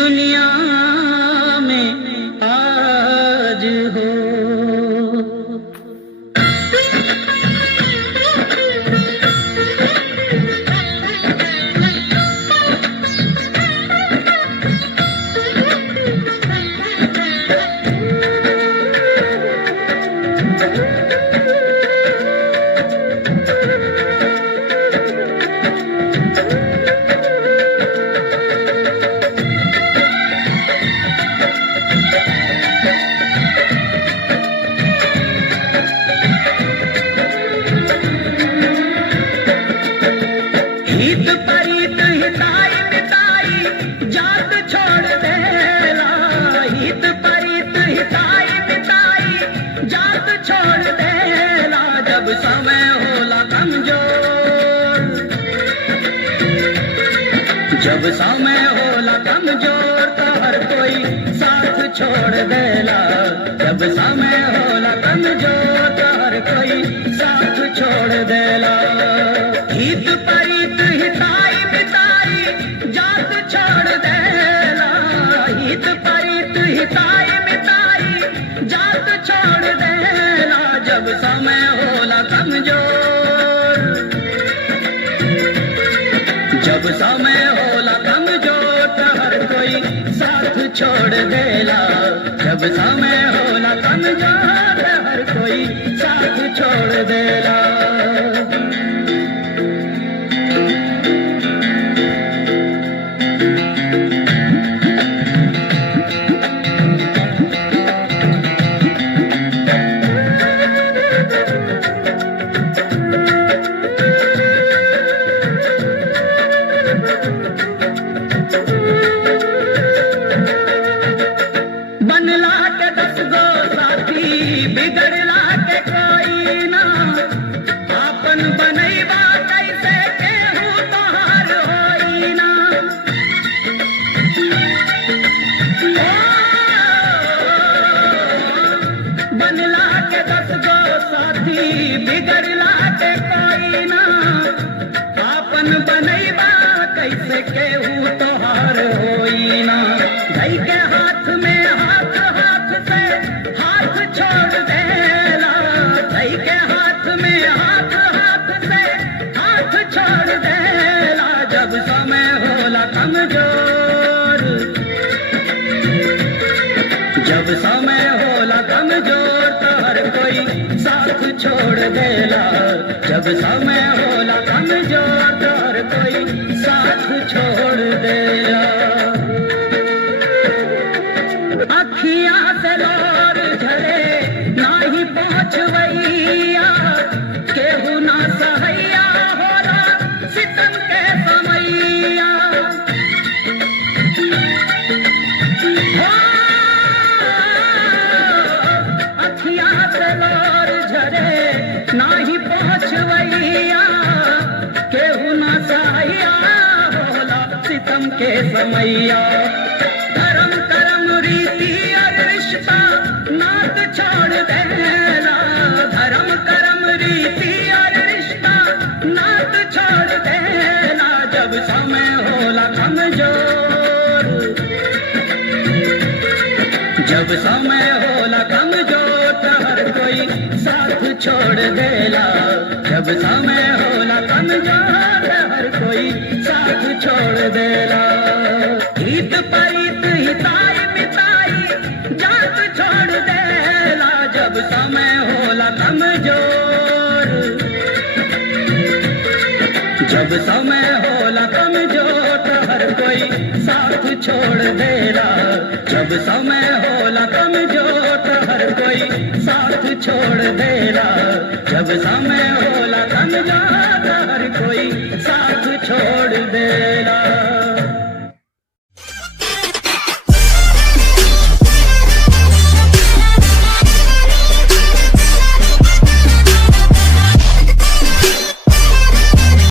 दुनिया में आज हो। हित परित हिताई मिताई जात छोड़ देला। हित परित हिताई मिताई जात छोड़ देला। जब समय होला कमजोर, जब समय होला कमजोर तो हर कोई साथ छोड़ देला। जब समय होला कमजोर तो हर कोई साथ छोड़ देला। हित परित हिताई मिताई जात छोड़ देला। हित परित हिताई मिताई जात छोड़ देला। जब समय होला कमजोर, जब समय होला कमजोर तो हर कोई साथ छोड़ देला। जब समय होला कमजोर तो हर कोई साथ छोड़ देला। बनला के 10 गो साथी बिगड़ला के कोई ना। आपन बनैबा कैसे केहू तोहार होई ना। बनला के 10 गो साथी बिगड़ला के कोई ना। आपन बनैबा कैसे केहू तोहार होई ना। धई के हाथ में हाथ हाथ से हाथ छोड़ देला। धई के हाथ में हाथ हाथ से हाथ छोड़ देला। जब समय होला कमजोर, जब समय होला कमजोर तो हर कोई साथ छोड़ देला। जब समय होला कमजोर तो हर कोई साथ छोड़ देला। अखियां से लोर झरे नाही पहुँचवैया। केहू ना सहैया होला सितम के समैया। अखियां से लोर झरे नाही पहुँचवैया। केहू ना सहैया होला सितम के समैया। धर्म कर्म रीति और रिश्ता नात छोड़ देला। धर्म कर्म रीति और रिश्ता नात छोड़ देला। जब समय होला कमजोर, जब समय होला कमजोर तो हर कोई साथ छोड़ देला। जब समय होला कमजोर हर कोई साथ छोड़ देला। हित परित हिताई मिताई जात छोड़ देला। जब समय होला कमजोर, जब समय होला कमजोर तो हर कोई साथ छोड़ देला। जब समय होला कमजोर तो हर कोई साथ छोड़ देला। जब समय होला कमजोर तो हर कोई साथ